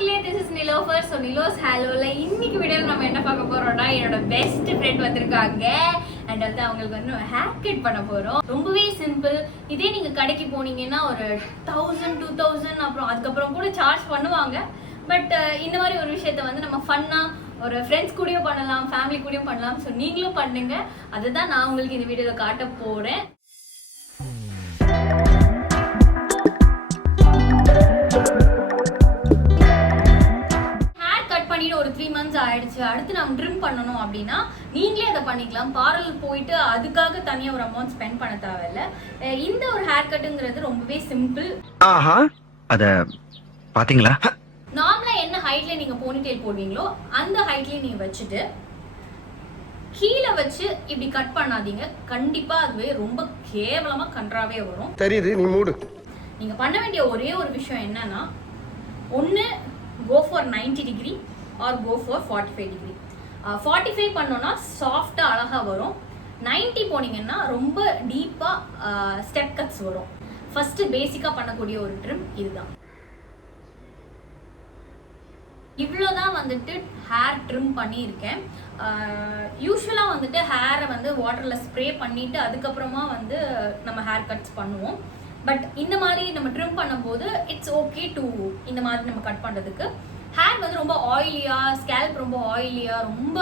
மக்களே, this is Nilofer. So NILO'S HALO ல இன்னைக்கு வீடியோல நம்ம என்ன பார்க்க போறோம்னா, என்னோட பெஸ்ட் ஃப்ரெண்ட் வந்திருக்காங்க and வந்து அவங்களுக்கு வந்து ஹேர் கட் பண்ண போறோம். ரொம்பவே சிம்பிள். இதே நீங்க கடைக்கு போனீங்கன்னா ஒரு 1000 2000 அப்புறம் அதுக்கப்புறம் கூட சார்ஜ் பண்ணுவாங்க. பட் இந்த மாதிரி ஒரு விஷயத்தை வந்து நம்ம ஃபன்னா ஒரு ஃப்ரெண்ட்ஸ் கூடயும் பண்ணலாம், ஃபேமிலி கூடயும் பண்ணலாம். ஸோ நீங்களும் பண்ணுங்க. அதுதான் நான் உங்களுக்கு இந்த வீடியோல காட்ட போறேன். ஒரு 3 months ஆயிடுச்சு. அடுத்து நம்ம ட்ரிம் பண்ணணும் அப்படின்னா நீங்களே அதை பண்ணிக்கலாம். பார்லர் போயிட்டு அதுக்காக தனியாக ஒரு அமௌண்ட் ஸ்பெண்ட் பண்ண தேவையில்ல. இந்த ஒரு ஹேர் கட்டுங்கிறது ரொம்பவே சிம்பிள். அத பாத்தீங்களா? நார்மலா என்ன ஹைட்ல நீங்க போனிடெயில் போடுவீங்களோ அந்த ஹைட்லயே நீங்க வச்சுட்டு கீழே வச்சு இப்படி கட் பண்ணாதீங்க. கண்டிப்பா அதுவே ரொம்ப கேவலமா கன்றாவே வரும். தெரியுது, நீ மூடு. நீங்க பண்ண வேண்டிய ஒரே ஒரு விஷயம் என்னன்னா, ஒன்னு go for 90 degree or go for 45 degree. 45 பண்ணோம்னா சாஃப்டா அழகா வரும். 90 போனீங்கன்னா ரொம்ப டீப்பா ஸ்டெப் கட்ஸ் வரும். ஃபர்ஸ்ட் பேசிக்கா பண்ணக்கூடிய ஒரு ட்ரிம் இதுதான். இவ்வளோதான் வந்துட்டு ஹேர் ட்ரிம் பண்ணியிருக்கேன். யூஸ்வலாக வந்துட்டு ஹேரை வந்து வாட்டரில் ஸ்ப்ரே பண்ணிவிட்டு அதுக்கப்புறமா வந்து நம்ம ஹேர் கட்ஸ் பண்ணுவோம். பட் இந்த மாதிரி நம்ம ட்ரிம் பண்ணும்போது இட்ஸ் ஓகே டு இந்த மாதிரி நம்ம கட் பண்ணுறதுக்கு. ஹேர் வந்து ரொம்ப ஆயிலியாக, ஸ்கேல்ப் ரொம்ப ஆயிலியாக, ரொம்ப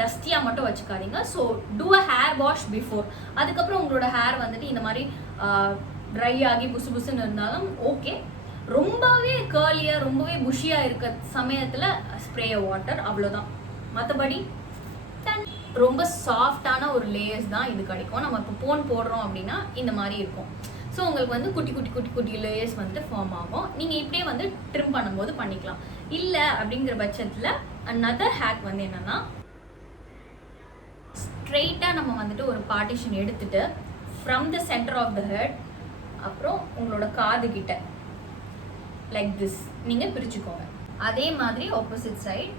டஸ்டியாக மட்டும் வச்சுக்காதீங்க. ஸோ டூ அ ஹேர் வாஷ் பிஃபோர். அதுக்கப்புறம் உங்களோட ஹேர் வந்துட்டு இந்த மாதிரி ட்ரை ஆகி புசு புசுன்னு இருந்தாலும் ஓகே. ரொம்பவே கேர்லியாக, ரொம்பவே புஷியாக இருக்க சமயத்தில் ஸ்ப்ரே வாட்டர், அவ்வளோதான். மற்றபடி ரொம்ப சாஃப்டான ஒரு லேயர்ஸ் தான் இது கிடைக்கும். நம்ம இப்போ போன் போடுறோம் அப்படின்னா இந்த மாதிரி இருக்கும். ஸோ உங்களுக்கு வந்து குட்டி குட்டி குட்டி குட்டி லேயர்ஸ் வந்துட்டு ஃபார்ம் ஆகும். நீங்கள் இப்படியே வந்து ட்ரிம் பண்ணும்போது பண்ணிக்கலாம். இல்லை அப்படிங்கிற பட்சத்தில் அனதர் ஹேக் வந்து என்னென்னா, ஸ்ட்ரெயிட்டாக நம்ம வந்துட்டு ஒரு பார்ட்டிஷன் எடுத்துட்டு from the center of the head அப்புறம் உங்களோட காது கிட்ட லைக் திஸ் நீங்கள் பிரிச்சுக்கோங்க. அதே மாதிரி opposite side.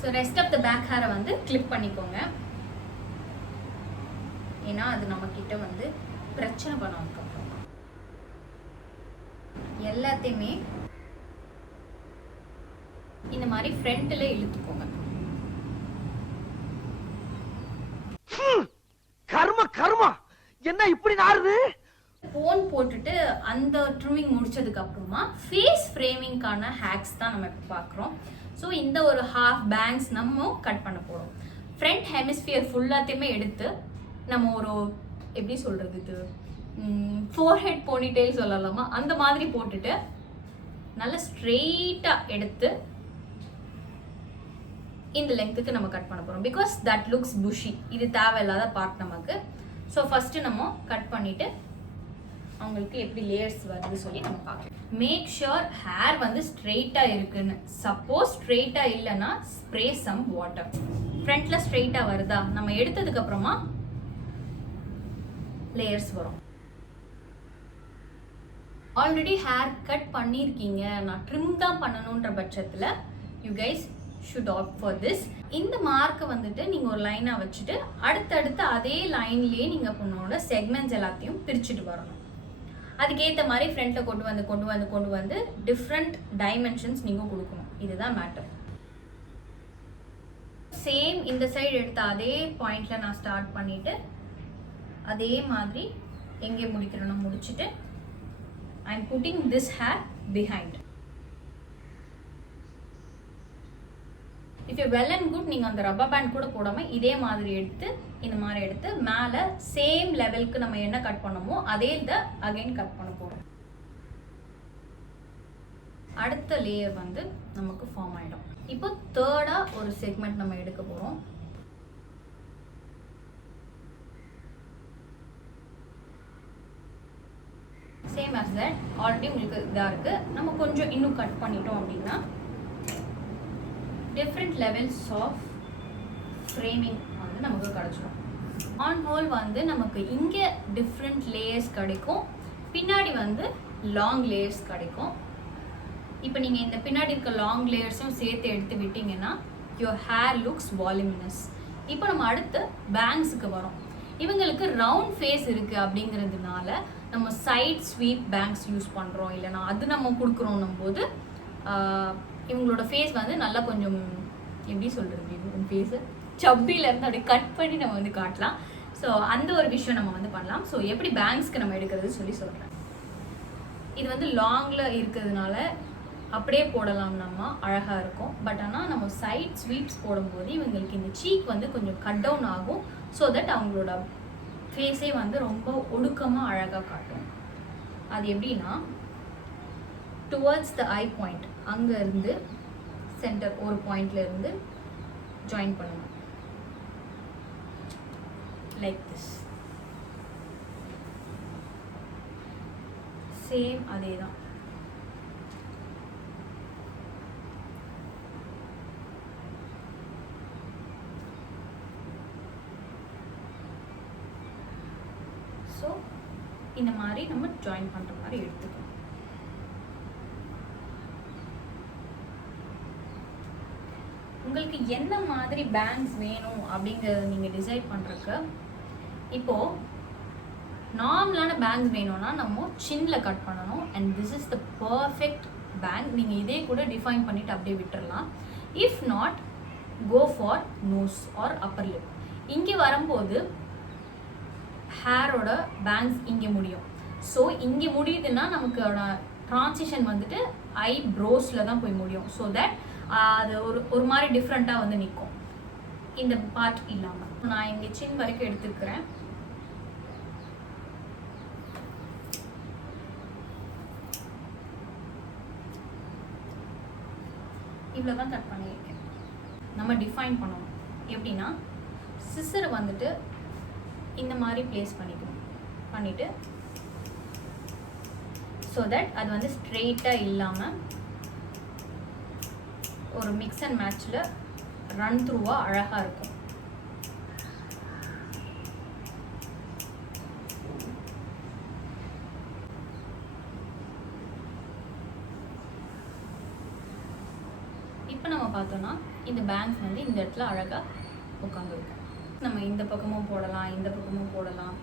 So rest of the back ஹேரை வந்து கிளிப் பண்ணிக்கோங்க. ஏன்னா அது நம்ம கிட்ட வந்து பிரச்சனை பண்ணதுக்கு அப்புறம் எல்லாத்தையுமே இந்த மாதிரி ஃப்ரண்ட்ல இழுத்துக்கோங்க. கர்ம கர்மா என்ன இப்படி நாறுது? போன் போட்டுட்டு அந்த ட்ரிமிங் முடிச்சதுக்கு அப்புறமா ஃபேஸ் ஃப்ரேமிங்கான ஹேக்ஸ் தான் நம்ம இப்போ பார்க்குறோம். ஸோ இந்த ஒரு ஹாஃப் பேங்க்ஸ் நம்ம கட் பண்ண போகிறோம். ஃப்ரண்ட் ஹெமிஸ்பியர் ஃபுல்லாத்தையுமே எடுத்து நம்ம ஒரு எப்படி சொல்கிறது, இது ஃபோர்ஹெட் போனிடெயில் சொல்லலாமா, அந்த மாதிரி போட்டுட்டு நல்லா ஸ்ட்ரெயிட்டாக எடுத்து இந்த லெங்க்த்துக்கு நம்ம கட் பண்ண போகிறோம். Because that looks Bussy. இது தேவையில்லாத பார்ட் நமக்கு. ஸோ ஃபஸ்ட்டு நம்ம கட் பண்ணிவிட்டு அவங்களுக்கு எப்படி லேயர்ஸ் வருது சொல்லி நம்ம பார்க்கலாம். மேக் ஷுர் ஹேர் வந்து ஸ்ட்ரெயிட்டாக இருக்குன்னு. சப்போஸ் ஸ்ட்ரெயிட்டாக இல்லைன்னா ஸ்ப்ரே சம் வாட்டர். ஃப்ரண்ட்ல ஸ்ட்ரெயிட்டாக வருதா, நம்ம எடுத்ததுக்கு அப்புறமா லேயர்ஸ் வரும். ஆல்ரெடி ஹேர் கட் பண்ணியிருக்கீங்க, நான் ட்ரிம் தான் பண்ணணுன்ற பட்சத்தில் you guys should opt for this. இந்த மார்க்கை வந்துட்டு நீங்கள் ஒரு லைனாக வச்சுட்டு அடுத்தடுத்து அதே லைன்லேயே நீங்கள் உங்களோட செக்மெண்ட்ஸ் எல்லாத்தையும் பிரிச்சுட்டு வரணும். அதுக்கேற்ற மாதிரி ஃப்ரண்ட்டில் கொண்டு வந்து டிஃப்ரெண்ட் டைமென்ஷன்ஸ் நீங்கள் கொடுக்கணும். இதுதான் மேட்டர். சேம் இந்த சைடு எடுத்த அதே பாயிண்ட்ல நான் ஸ்டார்ட் பண்ணிட்டு அதே மாதிரி எங்கே முடிக்கிறோம் முடிச்சுட்டு I am pudding this hair behind. If you well and good, நீங்கள் அந்த ரப்பர் பேண்ட் கூட போடாமல் இதே மாதிரி எடுத்து இந்த மாதிரி எடுத்து மேலே சேம் லெவலுக்கு நம்ம என்ன கட் பண்ணமோ அதே இதை அகைன் கட் பண்ண போகிறோம். அடுத்த லேயர் வந்து நமக்கு ஃபார்ம் ஆகிடும். இப்போ தேர்டாக ஒரு செக்மெண்ட் நம்ம எடுக்க போகிறோம். சேம் ஆஸ் தட் ஆல்ரெடி உங்களுக்கு இதாக இருக்குது. நம்ம கொஞ்சம் இன்னும் கட் பண்ணிட்டோம் அப்படின்னா டிஃப்ரெண்ட் லெவல்ஸ் ஆஃப் ஃப்ரேமிங் வந்து நமக்கு கிடச்சிடும். ஆன் ஹோல் வந்து நமக்கு இங்கே டிஃப்ரெண்ட் லேயர்ஸ் கிடைக்கும், பின்னாடி வந்து லாங் லேயர்ஸ் கிடைக்கும். இப்போ நீங்கள் இந்த பின்னாடி இருக்க லாங் லேயர்ஸும் சேர்த்து எடுத்து விட்டிங்கன்னா யுவர் ஹேர் லுக்ஸ் வால்யூமினஸ். இப்போ நம்ம அடுத்து பேங்க்ஸுக்கு வரோம். இவங்களுக்கு ரவுண்ட் ஃபேஸ் இருக்குது அப்படிங்கிறதுனால நம்ம சைட் ஸ்வீப் பேங்க்ஸ் யூஸ் பண்ணுறோம் இல்லைனா அது நம்ம கொடுக்குறோன்னும் போது இவங்களோட ஃபேஸ் வந்து நல்லா கொஞ்சம் எப்படி சொல்கிறது, இவங்க ஃபேஸு சப்பிலேருந்து அப்படியே கட் பண்ணி நம்ம வந்து காட்டலாம். ஸோ அந்த ஒரு விஷயம் நம்ம வந்து பண்ணலாம். ஸோ எப்படி பேங்க்ஸ்க்கு நம்ம எடுக்கிறது சொல்கிறேன். இது வந்து லாங்கில் இருக்கிறதுனால அப்படியே போடலாம், நம்ம அழகாக இருக்கும். பட் ஆனால் நம்ம சைட் ஸ்வீப்ஸ் போடும்போது இவங்களுக்கு இந்த சீக் வந்து கொஞ்சம் கட் டவுன் ஆகும். ஸோ தட் அவங்களோட ஃபேஸே வந்து ரொம்ப ஒடுக்கமாக அழகாக காட்டும். அது எப்படின்னா டுவர்ட்ஸ் த ஐ பாயிண்ட் அங்கேருந்து சென்டர் ஒரு பாயிண்ட்லேருந்து ஜாயின் பண்ணணும் லைக் திஸ். சேம் அதே தான். ஸோ இந்த மாதிரி நம்ம ஜாயின் பண்ணுற மாதிரி எடுத்துக்கணும். உங்களுக்கு என்ன மாதிரி பேங்க்ஸ் வேணும் அப்படிங்கிறத நீங்கள் டிசைட் பண்ணுறக்கு, இப்போது நார்மலான பேங்க்ஸ் வேணும்னா நம்ம சின்னில் கட் பண்ணணும். And this is the perfect bang. நீங்கள் இதே கூட டிஃபைன் பண்ணிவிட்டு அப்படியே விட்டுறலாம். If not, go for nose or upper lip. இங்கே வரும்போது ஹேரோட பேங்க்ஸ் இங்கே முடியும். ஸோ இங்கே முடியுதுன்னா நமக்கோட ட்ரான்சிஷன் வந்துட்டு ஐப்ரோஸில் தான் போய் முடியும். ஸோ தட் அது ஒரு மாதிரி டிஃப்ரெண்ட்டாக வந்து நிற்கும் இந்த பார்ட் இல்லாமல். நான் இங்கே சின் வரைக்கும் எடுத்துக்கிறேன். இவ்வளோ தான் கட் பண்ணியிருக்கேன். நம்ம டிஃபைன் பண்ணணும் எப்படின்னா, சிசரை வந்துட்டு இந்த மாதிரி பிளேஸ் பண்ணிவிட்டு ஸோ தட் அது வந்து ஸ்ட்ரெயிட்டாக இல்லாமல் ஒரு மிக்ஸ் அண்ட் மேட்சில் ரன் த்ரூவாக அழகாக இருக்கும். இப்போ நம்ம பார்த்தோம்னா இந்த பேங்க்ஸ் வந்து இந்த இடத்துல அழகாக உட்காந்துருக்கும். நம்ம இந்த பக்கமும் போடலாம், இந்த பக்கமும் போடலாம்.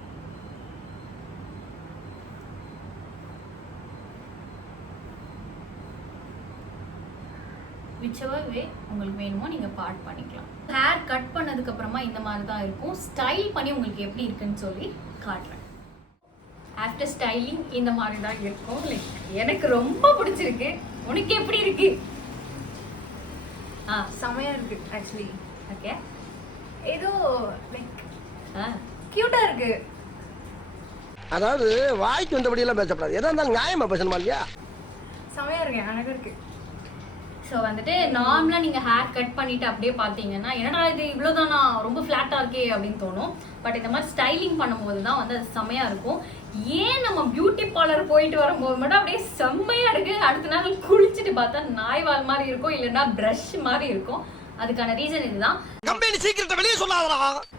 whichever way உங்களுக்கு வேணுமோ நீங்கள் பார்ட் பண்ணிக்கலாம். ஹேர் கட் பண்ணதுக்கப்புறமா இந்த மாதிரி தான் இருக்கும். ஸ்டைல் பண்ணி உங்களுக்கு எப்படி இருக்குன்னு சொல்லி காட்டுறேன். ஆஃப்டர் ஸ்டைலிங் இந்த மாதிரி தான் இருக்கும். லைக் எனக்கு ரொம்ப பிடிச்சிருக்கு. உனக்கு எப்படி இருக்கு? செமையாக இருக்கு ஆக்சுவலி. ஓகே, ஏதோ லைக் கியூட்டாக இருக்கு. அதாவது வாய்க்கு வந்தபடியெல்லாம் பேசப்படாது, எதா இருந்தாலும் நியாயமா பேசணுமா இல்லையா? செமையாக இருக்கு, அழகாக இருக்கு. ஸோ வந்துட்டு நார்மலாக நீங்கள் ஹேர் கட் பண்ணிவிட்டு அப்படியே பார்த்தீங்கன்னா என்னடா இது இவ்வளோதானா, ரொம்ப ஃப்ளாட்டாக இருக்கே அப்படின்னு தோணும். பட் இந்த மாதிரி ஸ்டைலிங் பண்ணும்போது தான் வந்து அது செம்மையாக இருக்கும். ஏன் நம்ம பியூட்டி பார்லர் போயிட்டு வரும்போது மட்டும் அப்படியே செம்மையாக இருக்குது, அடுத்த நாள் குளிச்சுட்டு பார்த்தா நாய்வால் மாதிரி இருக்கும், இல்லைன்னா ப்ரஷ் மாதிரி இருக்கும். அதுக்கான ரீசன் இதுதான்.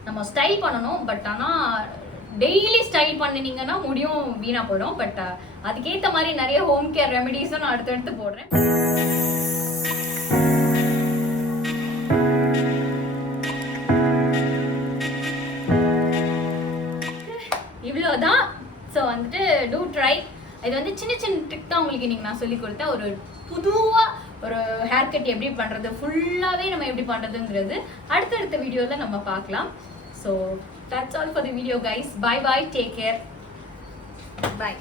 நம்ம ஸ்டைல் பண்ணணும். பட் ஆனால் டெய்லி ஸ்டைல் பண்ணினீங்கன்னா முடியும் வீணாக போயிடும். பட் அதுக்கேற்ற மாதிரி நிறைய ஹோம் கேர் ரெமெடிஸும் நான் அடுத்தடுத்து போடுறேன். இவ்வளோதான். ஸோ வந்துட்டு டூ ட்ரை. இது வந்து சின்ன சின்ன ட்ரிக் தான் உங்களுக்கு இன்னைக்கு நான் சொல்லி கொடுத்தேன். ஒரு புதுவாக ஒரு ஹேர் கட் எப்படி பண்ணுறது, ஃபுல்லாகவே நம்ம எப்படி பண்ணுறதுங்கிறது அடுத்தடுத்த வீடியோவில் நம்ம பார்க்கலாம். So that's all for the video guys. Bye bye, take care, bye.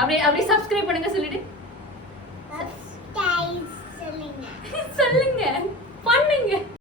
அப்படியே சப்ஸ்கிரைப் பண்ணுங்க சொல்லிட்டு சப்ஸ்கிரைப் சொல்லுங்க. சொல்லுங்க.